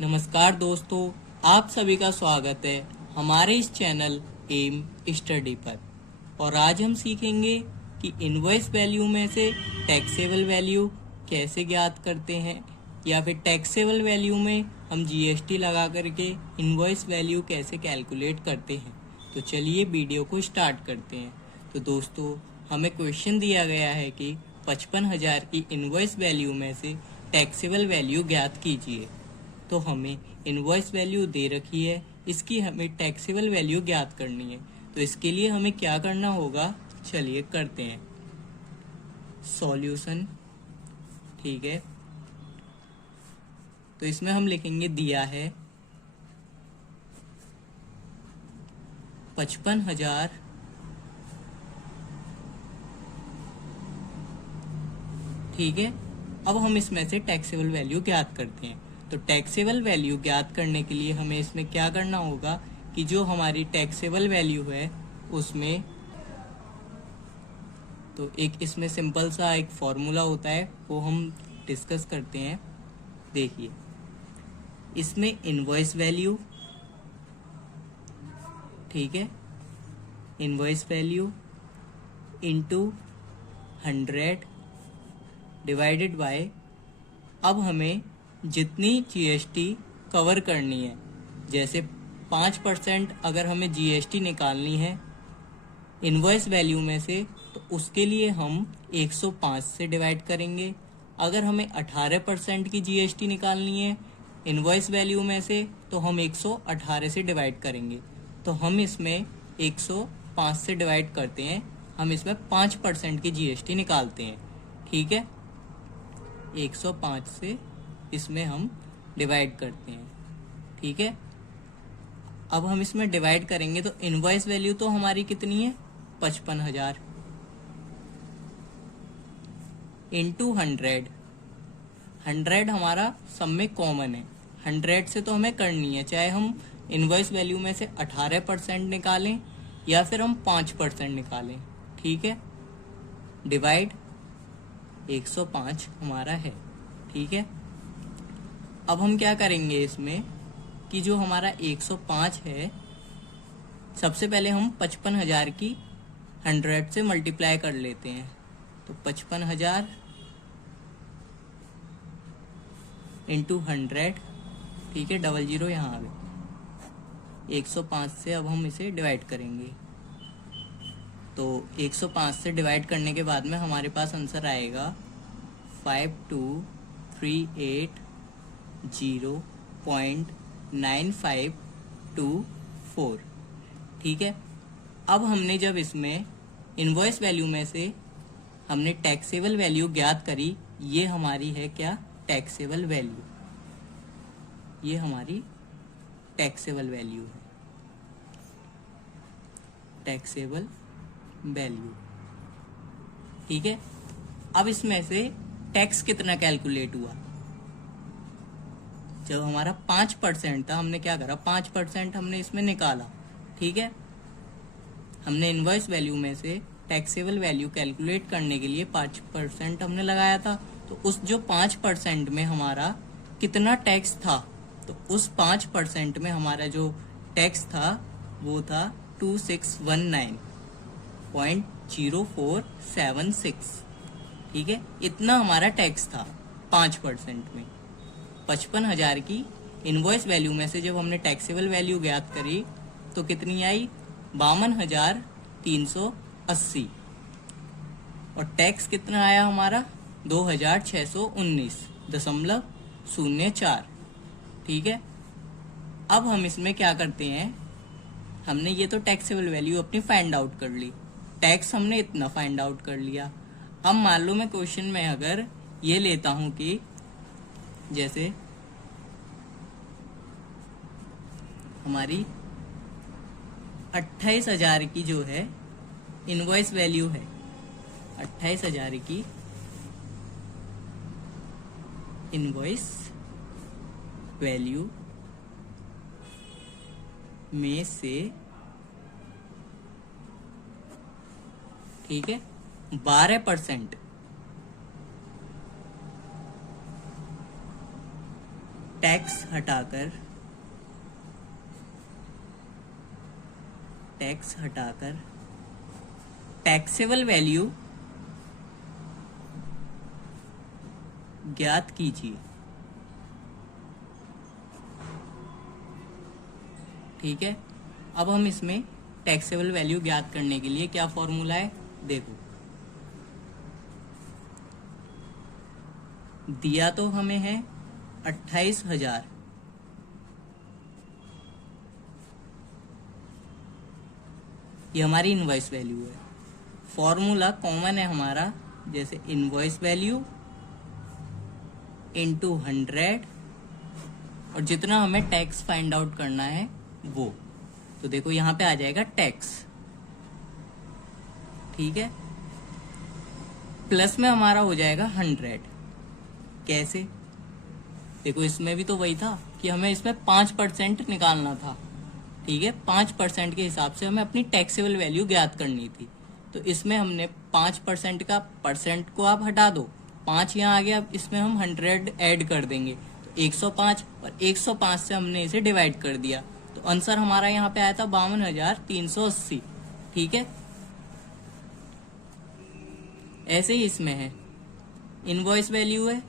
नमस्कार दोस्तों, आप सभी का स्वागत है हमारे इस चैनल एम स्टडी पर। और आज हम सीखेंगे कि इनवॉइस वैल्यू में से टैक्सेबल वैल्यू कैसे ज्ञात करते हैं, या फिर टैक्सेबल वैल्यू में हम जीएसटी लगा करके इनवॉइस वैल्यू कैसे कैलकुलेट करते हैं। तो चलिए वीडियो को स्टार्ट करते हैं। तो दोस्तों, हमें क्वेश्चन दिया गया है कि 55,000 की इनवॉइस वैल्यू में से टैक्सेबल वैल्यू ज्ञात कीजिए। तो हमें इनवॉइस वैल्यू दे रखी है, इसकी हमें टैक्सेबल वैल्यू ज्ञात करनी है। तो इसके लिए हमें क्या करना होगा, चलिए करते हैं सॉल्यूशन। ठीक है, तो इसमें हम लिखेंगे दिया है 55,000 ठीक है। अब हम इसमें से टैक्सेबल वैल्यू ज्ञात करते हैं। तो टैक्सेबल वैल्यू ज्ञात करने के लिए हमें इसमें क्या करना होगा कि जो हमारी टैक्सेबल वैल्यू है उसमें तो एक इसमें सिंपल सा एक फॉर्मूला होता है, वो हम डिस्कस करते हैं। देखिए, इसमें इनवॉइस वैल्यू, ठीक है, invoice value into 100 divided bye, अब हमें जितनी जीएसटी कवर करनी है, जैसे 5% अगर हमें जीएसटी निकालनी है इनवॉइस वैल्यू में से, तो उसके लिए हम 105 से डिवाइड करेंगे। अगर हमें 18% की जीएसटी निकालनी है इनवॉइस वैल्यू में से, तो हम 118 से डिवाइड करेंगे। तो हम इसमें 105 से डिवाइड करते हैं, हम इसमें 5% की जीएसटी निकालते हैं। ठीक है, 105 से इसमें हम डिवाइड करते हैं। ठीक है, अब हम इसमें डिवाइड करेंगे तो इनवॉइस वैल्यू तो हमारी कितनी है, 55,000 इंटू 100 हमारा सब में कॉमन है। 100 से तो हमें करनी है, चाहे हम इनवॉइस वैल्यू में से 18% निकालें या फिर हम 5% निकालें। ठीक है, डिवाइड 105 हमारा है। ठीक है, अब हम क्या करेंगे इसमें कि जो हमारा 105 है, सबसे पहले हम 55,000 की 100 से मल्टीप्लाई कर लेते हैं। तो 55,000 इंटू 100, ठीक है, 00 यहाँ आ गए। 105 से अब हम इसे डिवाइड करेंगे, तो 105 से डिवाइड करने के बाद में हमारे पास आंसर आएगा 5238.9524। ठीक है, अब हमने जब इसमें इनवॉइस वैल्यू में से हमने टैक्सेबल वैल्यू ज्ञात करी, ये हमारी है क्या, टैक्सेबल वैल्यू, ये हमारी टैक्सेबल वैल्यू है, टैक्सेबल वैल्यू। ठीक है, अब इसमें से टैक्स कितना कैलकुलेट हुआ, जब हमारा 5% था, हमने क्या करा, 5% हमने इसमें निकाला। ठीक है, हमने इनवॉइस वैल्यू में से टैक्सेबल वैल्यू कैलकुलेट करने के लिए 5% हमने लगाया था। तो उस जो 5% में हमारा कितना टैक्स था, तो उस 5% में हमारा जो टैक्स था वो था 2619.0476। ठीक है, इतना हमारा टैक्स था 5% में। 55,000 की इनवॉइस वैल्यू में से जब हमने टैक्सेबल वैल्यू ज्ञात करी तो कितनी आई, 52,380, और टैक्स कितना आया हमारा, 2,619.04। ठीक है, अब हम इसमें क्या करते हैं, हमने ये तो टैक्सेबल वैल्यू अपनी फाइंड आउट कर ली, टैक्स हमने इतना फाइंड आउट कर लिया। अब मान लो मैं क्वेश्चन में अगर ये लेता हूं कि जैसे हमारी 28,000 की जो है इनवॉइस वैल्यू है, 28,000 की इनवॉइस वैल्यू में से, ठीक है, 12% टैक्स हटाकर टैक्सेबल वैल्यू ज्ञात कीजिए। ठीक है, अब हम इसमें टैक्सेबल वैल्यू ज्ञात करने के लिए क्या फॉर्मूला है, देखो दिया तो हमें है 28,000, ये हमारी इनवॉइस वैल्यू है। फॉर्मूला कॉमन है हमारा, जैसे इनवॉइस वैल्यू इंटू 100 और जितना हमें टैक्स फाइंड आउट करना है वो, तो देखो यहां पे आ जाएगा टैक्स। ठीक है, प्लस में हमारा हो जाएगा 100। कैसे, देखो इसमें भी तो वही था कि हमें इसमें 5% निकालना था। ठीक है, 5% के हिसाब से हमें अपनी टैक्सेबल वैल्यू ज्ञात करनी थी। तो इसमें हमने 5% का परसेंट को आप हटा दो, 5 यहाँ आ गया, अब इसमें हम 100 ऐड कर देंगे तो 105, और 105 से हमने इसे डिवाइड कर दिया तो आंसर हमारा यहाँ पे आया था 52,380। ठीक है, ऐसे ही इसमें है, इनवॉइस वैल्यू है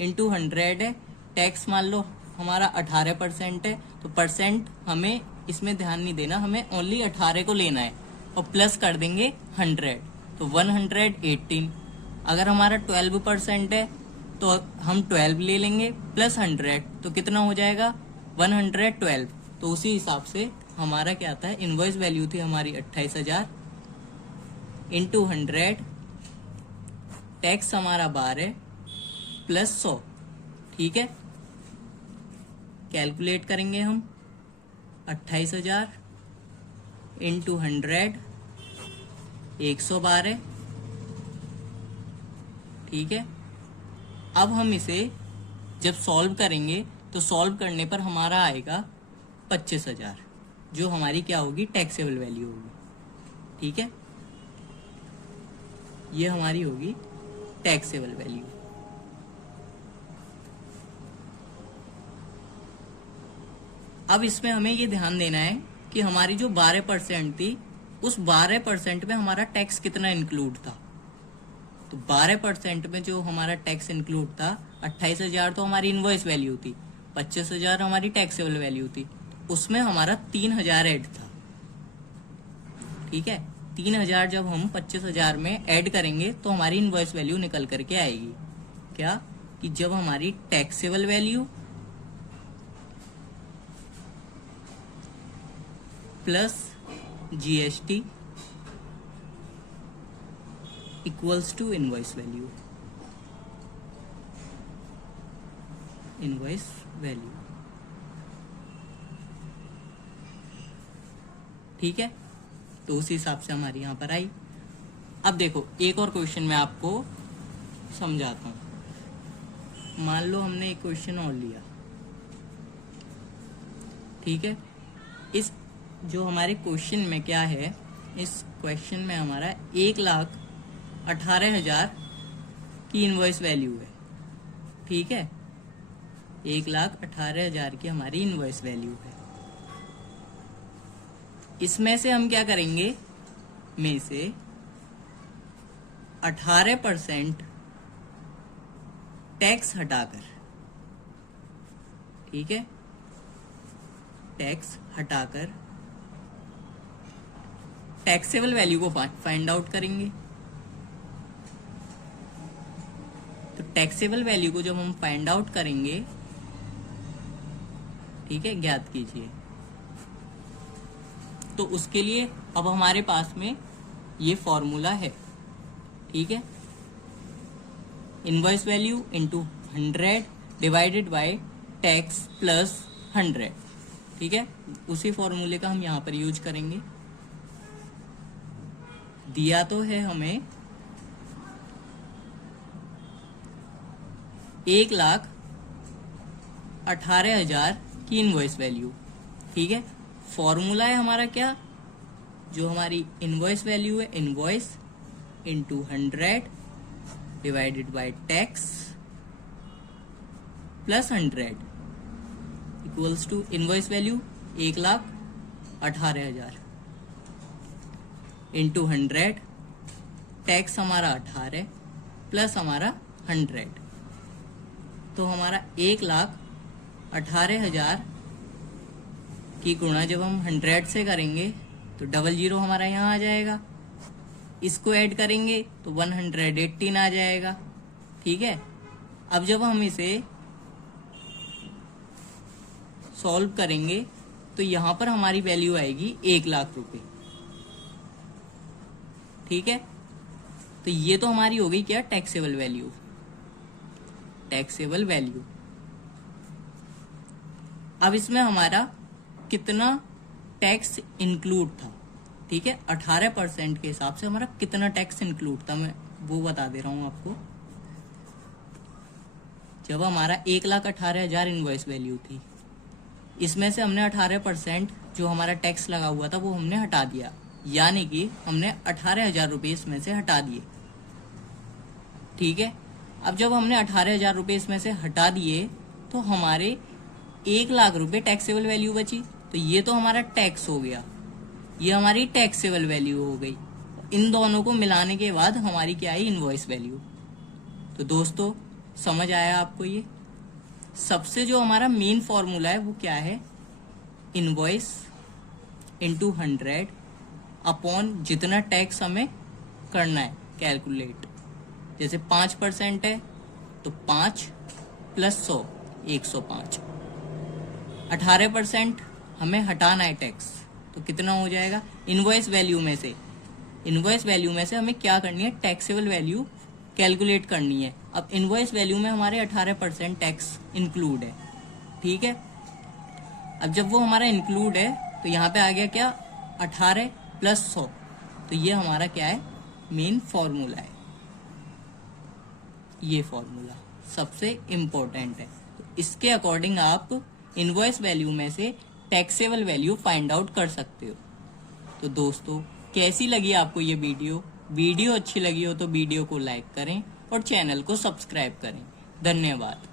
इंटू 100 है, टैक्स मान लो हमारा 18% है, तो परसेंट हमें इसमें ध्यान नहीं देना, हमें ओनली 18 को लेना है और प्लस कर देंगे 100, तो 118। अगर हमारा 12% है तो हम 12 ले लेंगे प्लस 100, तो कितना हो जाएगा 112। तो उसी हिसाब से हमारा क्या आता है, इनवॉइस वैल्यू थी हमारी 28,000 इंटू 100, टैक्स हमारा 12 प्लस 100। ठीक है, कैलकुलेट करेंगे हम, 28,000 इंटू 100 112। ठीक है, अब हम इसे जब सॉल्व करेंगे तो सॉल्व करने पर हमारा आएगा 25,000, जो हमारी क्या होगी, टैक्सेबल वैल्यू होगी। ठीक है, ये हमारी होगी टैक्सेबल वैल्यू। अब इसमें हमें ये ध्यान देना है कि हमारी जो 12% थी, उस 12% में हमारा टैक्स कितना इंक्लूड था। तो 12% में जो हमारा टैक्स इंक्लूड था, 28,000 तो हमारी इनवॉइस वैल्यू थी, 25,000 हमारी टैक्सेबल वैल्यू थी, उसमें हमारा 3,000 ऐड था। ठीक है, 3,000 जब हम 25,000 में ऐड करेंगे तो हमारी इनवॉइस वैल्यू निकल करके आएगी क्या, कि जब हमारी taxable value plus GST equals to invoice value, invoice value. ठीक है, तो उस हिसाब से हमारी यहां पर आई। अब देखो एक और क्वेश्चन मैं आपको समझाता हूं। मान लो हमने एक क्वेश्चन और लिया। ठीक है, इस जो हमारे क्वेश्चन में क्या है, इस क्वेश्चन में हमारा 1,18,000 की इनवॉइस वैल्यू है। ठीक है, 1,18,000 की हमारी इनवॉइस वैल्यू है। इसमें से हम क्या करेंगे, में से 18% टैक्स हटाकर, ठीक है, टैक्स हटाकर टैक्सेबल वैल्यू को फाइंड आउट करेंगे। तो टैक्सेबल वैल्यू को जब हम फाइंड आउट करेंगे, ठीक है, ज्ञात कीजिए, तो उसके लिए अब हमारे पास में ये फॉर्मूला है। ठीक है, invoice value into 100 divided by tax plus 100। ठीक है, उसी फॉर्मूले का हम यहां पर यूज करेंगे। दिया तो है हमें 1,18,000 की इनवॉइस वैल्यू। ठीक है, फॉर्मूला है हमारा क्या, जो हमारी इनवॉइस वैल्यू है, invoice into 100 divided by tax plus 100। Equals to invoice value 1,18,000 into 100, tax हमारा 18 प्लस हमारा 100, तो हमारा 1,18,000 की गुणा जब हम 100 से करेंगे तो 00 हमारा यहाँ आ जाएगा, इसको ऐड करेंगे तो 118 आ जाएगा। ठीक है, अब जब हम इसे सॉल्व करेंगे तो यहाँ पर हमारी वैल्यू आएगी 1,00,000 रुपए। ठीक है, तो ये तो हमारी हो गई क्या, टैक्सेबल वैल्यू। टैक्सेबल वैल्यू, अब इसमें हमारा कितना टैक्स इंक्लूड था। ठीक है, 18% के हिसाब से हमारा कितना टैक्स इंक्लूड था, मैं वो बता दे रहा हूं आपको। जब हमारा 1,18,000 इनवॉइस वैल्यू थी, इसमें से हमने 18% जो हमारा टैक्स लगा हुआ था वो हमने हटा दिया, यानी कि हमने 18,000 रुपये इसमें से हटा दिए। ठीक है, अब जब हमने 18,000 रुपये इसमें से हटा दिए तो हमारे 1,00,000 रुपये टैक्सेबल वैल्यू बची, तो ये तो हमारा टैक्स हो गया, ये हमारी टैक्सेबल वैल्यू हो गई। इन दोनों को मिलाने के बाद हमारी क्या आई, इनवॉइस वैल्यू। तो दोस्तों समझ आया आपको ये? सबसे जो हमारा मेन फॉर्मूला है वो क्या है, इनवॉइस इंटू 100 अपॉन जितना टैक्स हमें करना है कैलकुलेट। जैसे 5% है तो 5 प्लस 100 105। 18% हमें हटाना है टैक्स, तो कितना हो जाएगा, इनवॉइस वैल्यू में से हमें क्या करनी है, टैक्सेबल वैल्यू कैलकुलेट करनी है। अब इनवॉइस वैल्यू में हमारे 18% टैक्स इंक्लूड है। ठीक है, अब जब वो हमारा इंक्लूड है तो यहाँ पे आ गया क्या, 18 प्लस 100, तो ये हमारा क्या है, मेन फॉर्मूला है। ये फॉर्मूला सबसे इम्पोर्टेंट है, तो इसके अकॉर्डिंग आप इनवॉइस वैल्यू में से टैक्सेबल वैल्यू फाइंड आउट कर सकते हो। तो दोस्तों कैसी लगी आपको ये वीडियो अच्छी लगी हो तो वीडियो को लाइक करें और चैनल को सब्सक्राइब करें। धन्यवाद।